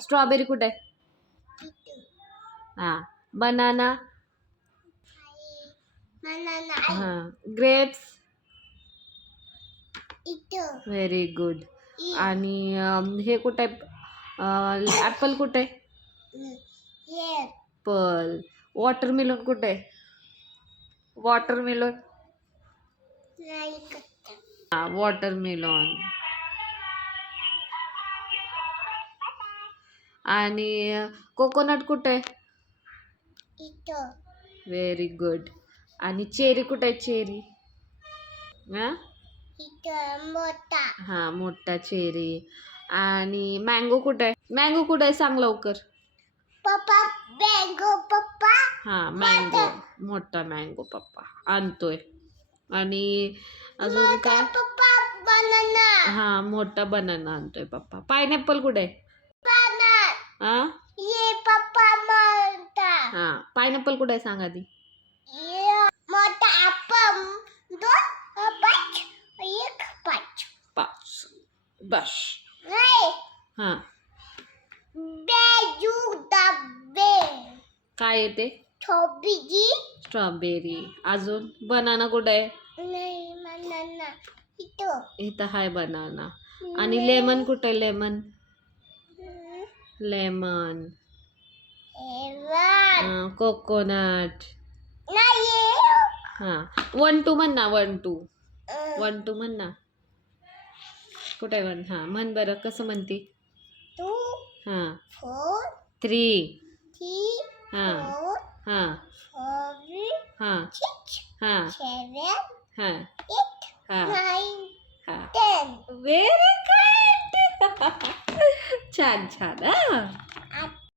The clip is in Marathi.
स्ट्रॉबेरी कुठे? हा. बनाना? हा. ग्रेप्स? Very good. आणि अम, हे कुठे? आहे ॲपल कुठे? पल. वॉटरमेलन कुठे? वॉटरमेलन? हा वॉटरमेलॉन. आणि कोकोनट कुठे? आहे व्हेरी गुड आणि चेरी कुठे आहे चेरी? हा? मोठा हा मोठा चेरी. आणि मँगो कुठे? आहे मँगो कुठे आहे? सांग लवकर. पप्पा बँगो पप्पा. हा मँगो मोठा मँगो पप्पा. आणतोय. आणि अजून काय? पप्पा बनाना हा मोठा बनाना आणतोय पप्पा. पायनॅपल कुठे आहे बनाना हा ये पप्पा मोठा हा पायनॅपल कुठे आहे सांग आधी. पाच एक पाच. पाच. बस. हा. काय येते स्ट्रॉबेरी. अजून? बनाना कुठे आहे? इथं. हाय बनाना. आणि लेमन कुठे लेमन. लेमन. कोकोनट नाही हा वन टू म्हण ना वन टू वन टू म्हण ना. कुठे वन हा म्हण बरं कसं म्हणते? टू हा. फोर थ्री थ्री हा. हा. हा. हा. सेवन हा. एट हा. हा. व्हेरी गुड छान छान हा.